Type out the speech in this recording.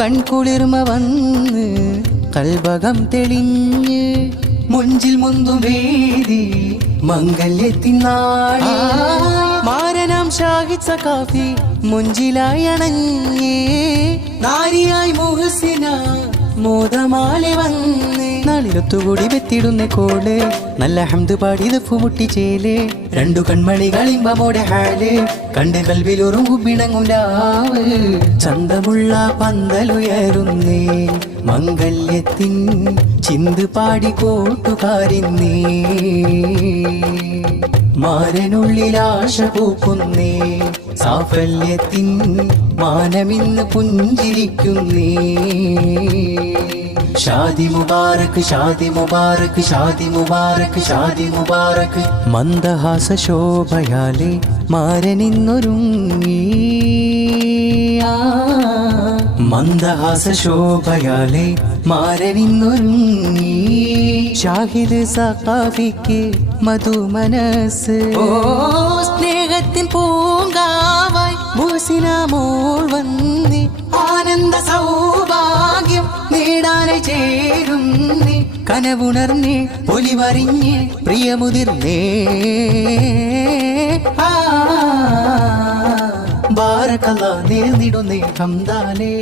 കൺകുളിർമ വന്ന് കൽബകം തെളിഞ്ഞ് മുഞ്ചിൽ മുന്തും വേദി മംഗല്യത്തിൻ നാളി മാരനാം ഷാഹിദ് സഖാഫി മുഞ്ചിലായി അണഞ്ഞേ നാരിയായി മുഹസിന മോദമാലെ വന്ന് നാളിലൊത്തുകൂടി വെത്തിടുന്ന കോള് നല്ല ഹംദ് പാടി ദഫു മുട്ടിച്ചേല് രണ്ടു കൺമണികളിമ്പമോടെ ഹാല് കണ്ട് കൽവിലൊറും കുബിണങ്ങും ലാവ് ചന്തമുള്ള പന്തലുയരുന്നേ മംഗല്യത്തിൻ ചിന്ത് പാടി കോട്ടുകാരിന്നേ മാരനുള്ളിൽ ആശ പൂക്കുന്നേ സാഫല്യത്തിൻ മാനമിന്ന് പുഞ്ചിരിക്കുന്നേ ഷാദി മുബാരക് ഷാദി മുബാരക് ഷാദി മുബാരക് ഷാദി മുബാരക് മന്ദഹാസ ശോഭയാലെ മാരനിന്നൊരുങ്ങി മന്ദഹാസ ശോഭയാലെ മാരനിന്നൊരുങ്ങി ഷാഹിദ് സഖാഫിക്ക് മധുമനസ് സ്നേഹത്തിൻ പൂങ്കാവായി മുഹസിന മോൾ വന്നി ആനന്ദ സൗഭാഗ്യം നേടാനെ ചേരുന്നേ കനവുണർന്നേ ഒലിവറിഞ്ഞേ പ്രിയമുതിർന്നേ ബാരക്കല്ലാഹ് നേർന്നിടുന്നേ ഹംദാലേ.